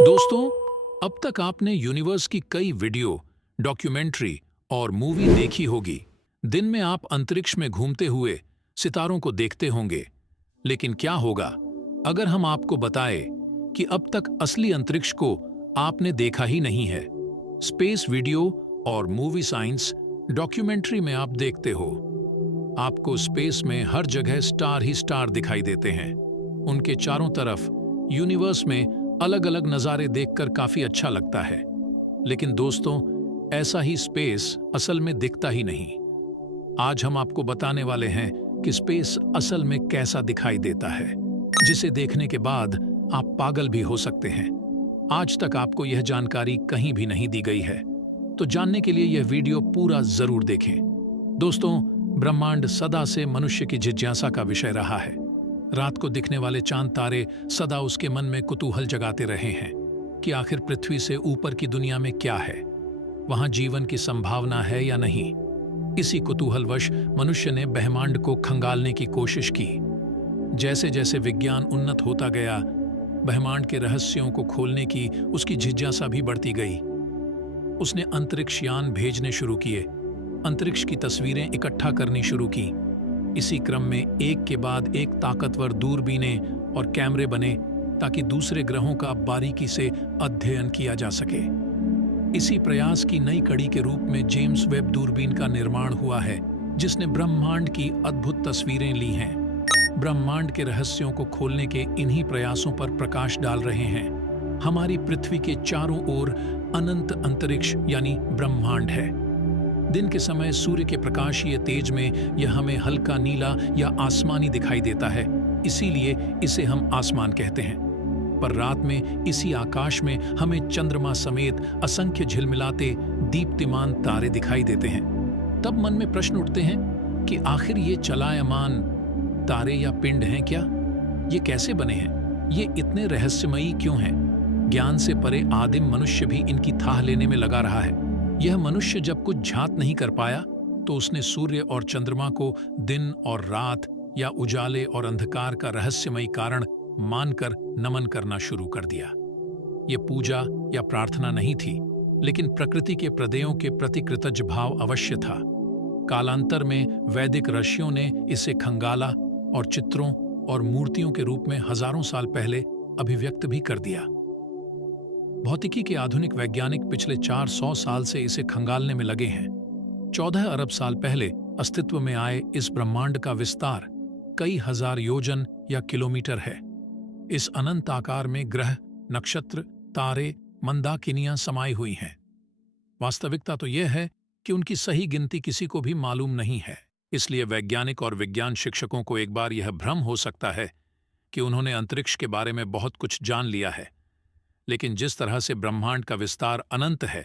दोस्तों, अब तक आपने यूनिवर्स की कई वीडियो, डॉक्यूमेंट्री और मूवी देखी होगी। दिन में आप अंतरिक्ष में घूमते हुए सितारों को देखते होंगे। लेकिन क्या होगा अगर हम आपको बताएं कि अब तक असली अंतरिक्ष को आपने देखा ही नहीं है? स्पेस वीडियो और मूवी साइंस डॉक्यूमेंट्री में आप देखते हो, आपको स्पेस में हर जगह स्टार ही स्टार दिखाई देते हैं। उनके चारों तरफ यूनिवर्स में अलग अलग नज़ारे देखकर काफी अच्छा लगता है। लेकिन दोस्तों, ऐसा ही स्पेस असल में दिखता ही नहीं। आज हम आपको बताने वाले हैं कि स्पेस असल में कैसा दिखाई देता है, जिसे देखने के बाद आप पागल भी हो सकते हैं। आज तक आपको यह जानकारी कहीं भी नहीं दी गई है, तो जानने के लिए यह वीडियो पूरा जरूर देखें। दोस्तों, ब्रह्मांड सदा से मनुष्य की जिज्ञासा का विषय रहा है। रात को दिखने वाले चांद तारे सदा उसके मन में कुतूहल जगाते रहे हैं कि आखिर पृथ्वी से ऊपर की दुनिया में क्या है, वहां जीवन की संभावना है या नहीं। इसी कुतूहलवश मनुष्य ने ब्रह्मांड को खंगालने की कोशिश की। जैसे जैसे विज्ञान उन्नत होता गया, ब्रह्मांड के रहस्यों को खोलने की उसकी जिज्ञासा भी बढ़ती गई। उसने अंतरिक्ष यान भेजने शुरू किए, अंतरिक्ष की तस्वीरें इकट्ठा करनी शुरू की। इसी क्रम में एक के बाद एक ताकतवर दूरबीनें और कैमरे बने ताकि दूसरे ग्रहों का बारीकी से अध्ययन किया जा सके। इसी प्रयास की नई कड़ी के रूप में जेम्स वेब दूरबीन का निर्माण हुआ है, जिसने ब्रह्मांड की अद्भुत तस्वीरें ली हैं। ब्रह्मांड के रहस्यों को खोलने के इन्हीं प्रयासों पर प्रकाश डाल रहे हैं। हमारी पृथ्वी के चारों ओर अनंत अंतरिक्ष यानी ब्रह्मांड है। दिन के समय सूर्य के प्रकाशीय तेज में यह हमें हल्का नीला या आसमानी दिखाई देता है, इसीलिए इसे हम आसमान कहते हैं। पर रात में इसी आकाश में हमें चंद्रमा समेत असंख्य झिलमिलाते दीप्तिमान तारे दिखाई देते हैं। तब मन में प्रश्न उठते हैं कि आखिर ये चलायमान तारे या पिंड हैं क्या? ये कैसे बने हैं? ये इतने रहस्यमयी क्यों हैं? ज्ञान से परे आदिम मनुष्य भी इनकी थाह लेने में लगा रहा है। यह मनुष्य जब कुछ झात नहीं कर पाया, तो उसने सूर्य और चंद्रमा को दिन और रात या उजाले और अंधकार का रहस्यमयी कारण मानकर नमन करना शुरू कर दिया। ये पूजा या प्रार्थना नहीं थी, लेकिन प्रकृति के प्रदेयों के प्रति कृतज्ञ भाव अवश्य था। कालांतर में वैदिक ऋषियों ने इसे खंगाला और चित्रों और मूर्तियों के रूप में हजारों साल पहले अभिव्यक्त भी कर दिया। भौतिकी के आधुनिक वैज्ञानिक पिछले 400 साल से इसे खंगालने में लगे हैं। 14 अरब साल पहले अस्तित्व में आए इस ब्रह्मांड का विस्तार कई हजार योजन या किलोमीटर है। इस अनंत आकार में ग्रह, नक्षत्र, तारे, मंदाकिनियां समाई हुई हैं। वास्तविकता तो यह है कि उनकी सही गिनती किसी को भी मालूम नहीं है। इसलिए वैज्ञानिक और विज्ञान शिक्षकों को एक बार यह भ्रम हो सकता है कि उन्होंने अंतरिक्ष के बारे में बहुत कुछ जान लिया है। लेकिन जिस तरह से ब्रह्मांड का विस्तार अनंत है,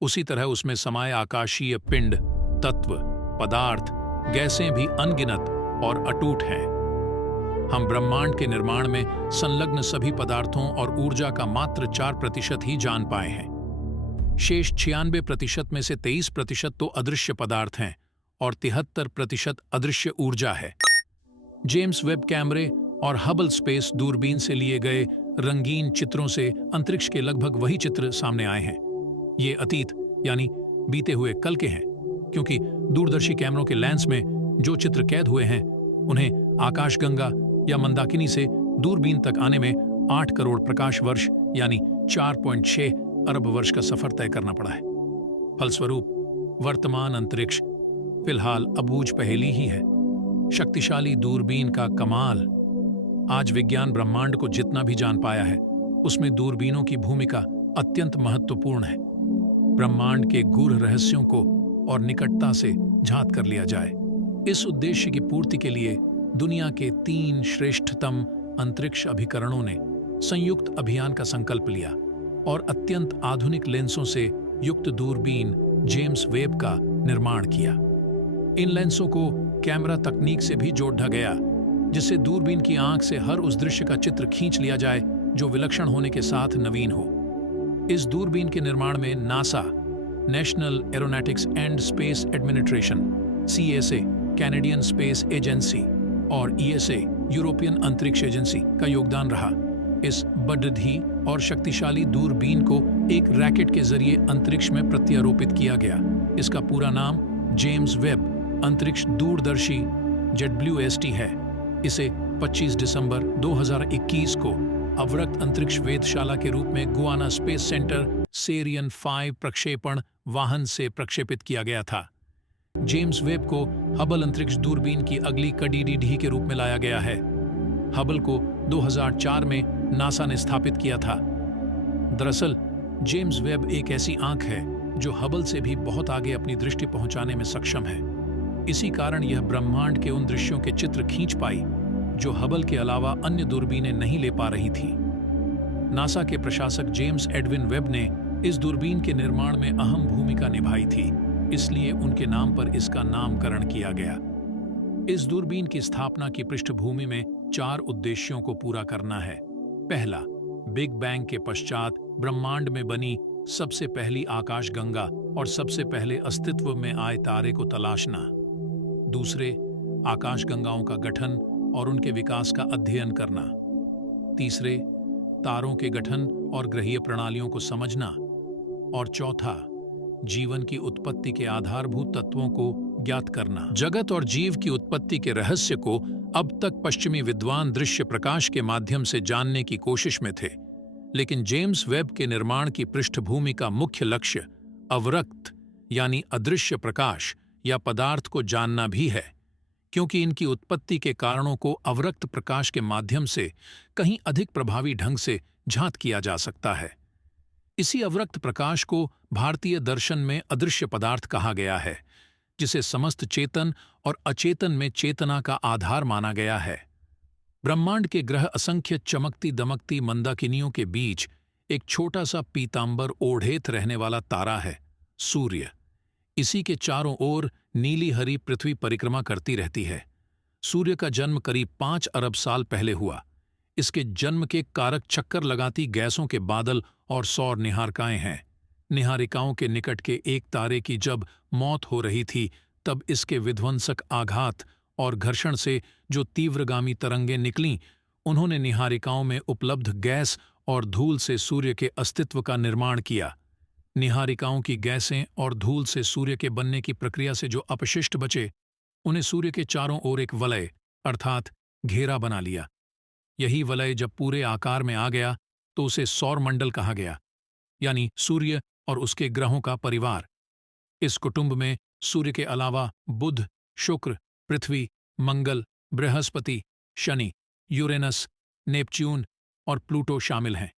उसी तरह उसमें समाये आकाशीय पिंड, तत्व, पदार्थ, गैसें भी अनगिनत और अटूट हैं। हम ब्रह्मांड के निर्माण में संलग्न सभी पदार्थों और ऊर्जा का मात्र 4% ही जान पाए हैं। शेष 96% में से 23% तो अदृश्य पदार्थ हैं और 73% अदृश्य ऊर्जा है। जेम्स वेब कैमरे और हबल स्पेस दूरबीन से लिए गए रंगीन चित्रों से अंतरिक्ष के लगभग वही चित्र सामने आए हैं। ये अतीत यानी बीते हुए कल के हैं, क्योंकि दूरदर्शी कैमरों के लेंस में जो चित्र कैद हुए हैं, उन्हें आकाशगंगा या मंदाकिनी से दूरबीन तक आने में 8 करोड़ प्रकाश वर्ष यानी 4.6 अरब वर्ष का सफर तय करना पड़ा है। फलस्वरूप वर्तमान अंतरिक्ष फिलहाल अबूझ पहेली ही है। शक्तिशाली दूरबीन का कमाल। आज विज्ञान ब्रह्मांड को जितना भी जान पाया है, उसमें दूरबीनों की भूमिका अत्यंत महत्वपूर्ण है। ब्रह्मांड के गूढ़ रहस्यों को और निकटता से झांक कर लिया जाए। इस उद्देश्य की पूर्ति के लिए दुनिया के 3 श्रेष्ठतम अंतरिक्ष अभिकरणों ने संयुक्त अभियान का संकल्प लिया और अत्यंत आधुनिक लेंसों से युक्त दूरबीन जेम्स वेब का निर्माण किया। इन लेंसों को कैमरा तकनीक से भी जोड़ा गया, जिससे दूरबीन की आंख से हर उस दृश्य का चित्र खींच लिया जाए जो विलक्षण होने के साथ नवीन हो। इस दूरबीन के निर्माण में NASA, national aeronautics and space administration, CSA, Canadian space agency और ESA, यूरोपियन अंतरिक्ष एजेंसी का योगदान रहा। इस बढ़ी और शक्तिशाली दूरबीन को एक रैकेट के जरिए अंतरिक्ष में प्रत्यारोपित किया गया। इसका पूरा नाम जेम्स वेब अंतरिक्ष दूरदर्शी ZWST है। इसे 25 दिसंबर 2021 को अवरक्त अंतरिक्ष वेधशाला के रूप में गुआना स्पेस सेंटर सेरियन 5 प्रक्षेपण वाहन से प्रक्षेपित किया गया था। जेम्स वेब को हबल अंतरिक्ष दूरबीन की अगली कड़ी के रूप में लाया गया है। हबल को 2004 में नासा ने स्थापित किया था। दरअसल जेम्स वेब एक ऐसी आंख है जो हबल से भी बहुत आगे अपनी दृष्टि पहुंचाने में सक्षम है। इसी कारण यह ब्रह्मांड के उन दृश्यों के चित्र खींच पाई जो हबल के अलावा अन्य दूरबीनें नहीं ले पा रही थी। नासा के प्रशासक जेम्स एडविन वेब ने इस दूरबीन के निर्माण में अहम भूमिका निभाई थी, इसलिए उनके नाम पर इसका नामकरण किया गया। इस दूरबीन की स्थापना की पृष्ठभूमि में 4 उद्देश्यों को पूरा करना है। पहला, बिग बैंग के पश्चात ब्रह्मांड में बनी सबसे पहली आकाशगंगा और सबसे पहले अस्तित्व में आए तारे को तलाशना। दूसरे, आकाशगंगाओं का गठन और उनके विकास का अध्ययन करना। तीसरे, तारों के गठन और ग्रहीय प्रणालियों को समझना। और चौथा, जीवन की उत्पत्ति के आधारभूत तत्वों को ज्ञात करना। जगत और जीव की उत्पत्ति के रहस्य को अब तक पश्चिमी विद्वान दृश्य प्रकाश के माध्यम से जानने की कोशिश में थे, लेकिन जेम्स वेब के निर्माण की पृष्ठभूमि का मुख्य लक्ष्य अवरक्त यानी अदृश्य प्रकाश या पदार्थ को जानना भी है, क्योंकि इनकी उत्पत्ति के कारणों को अवरक्त प्रकाश के माध्यम से कहीं अधिक प्रभावी ढंग से झांत किया जा सकता है। इसी अवरक्त प्रकाश को भारतीय दर्शन में अदृश्य पदार्थ कहा गया है, जिसे समस्त चेतन और अचेतन में चेतना का आधार माना गया है। ब्रह्मांड के ग्रह असंख्य चमकती दमकती मंदाकिनियों के बीच एक छोटा सा पीतांबर ओढ़ेत रहने वाला तारा है, सूर्य। इसी के चारों ओर नीली हरी पृथ्वी परिक्रमा करती रहती है। सूर्य का जन्म करीब 5 अरब साल पहले हुआ। इसके जन्म के कारक चक्कर लगाती गैसों के बादल और सौर निहारिकाएं हैं। निहारिकाओं के निकट के एक तारे की जब मौत हो रही थी, तब इसके विध्वंसक आघात और घर्षण से जो तीव्रगामी तरंगें निकलीं, उन्होंने निहारिकाओं में उपलब्ध गैस और धूल से सूर्य के अस्तित्व का निर्माण किया। निहारिकाओं की गैसें और धूल से सूर्य के बनने की प्रक्रिया से जो अपशिष्ट बचे, उन्हें सूर्य के चारों ओर एक वलय अर्थात घेरा बना लिया। यही वलय जब पूरे आकार में आ गया तो उसे सौरमंडल कहा गया, यानी सूर्य और उसके ग्रहों का परिवार। इस कुटुंब में सूर्य के अलावा बुध, शुक्र, पृथ्वी, मंगल, बृहस्पति, शनि, यूरेनस, नेपच्यून और प्लूटो शामिल हैं।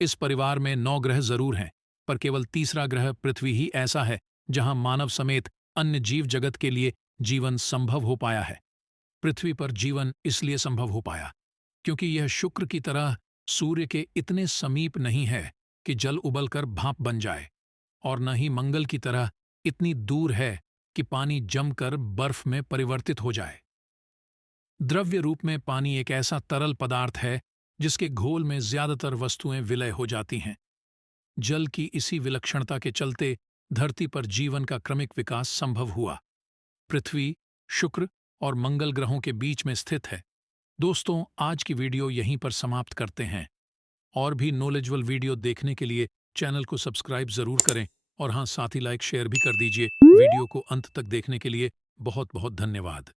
इस परिवार में 9 ग्रह जरूर हैं, पर केवल तीसरा ग्रह पृथ्वी ही ऐसा है जहां मानव समेत अन्य जीव जगत के लिए जीवन संभव हो पाया है। पृथ्वी पर जीवन इसलिए संभव हो पाया क्योंकि यह शुक्र की तरह सूर्य के इतने समीप नहीं है कि जल उबलकर भाप बन जाए, और न ही मंगल की तरह इतनी दूर है कि पानी जमकर बर्फ में परिवर्तित हो जाए। द्रव्य रूप में पानी एक ऐसा तरल पदार्थ है जिसके घोल में ज्यादातर वस्तुएं विलय हो जाती हैं। जल की इसी विलक्षणता के चलते धरती पर जीवन का क्रमिक विकास संभव हुआ। पृथ्वी, शुक्र और मंगल ग्रहों के बीच में स्थित है। दोस्तों, आज की वीडियो यहीं पर समाप्त करते हैं। और भी नॉलेजफुल वीडियो देखने के लिए चैनल को सब्सक्राइब जरूर करें, और हाँ, साथ ही लाइक शेयर भी कर दीजिए। वीडियो को अंत तक देखने के लिए बहुत बहुत धन्यवाद।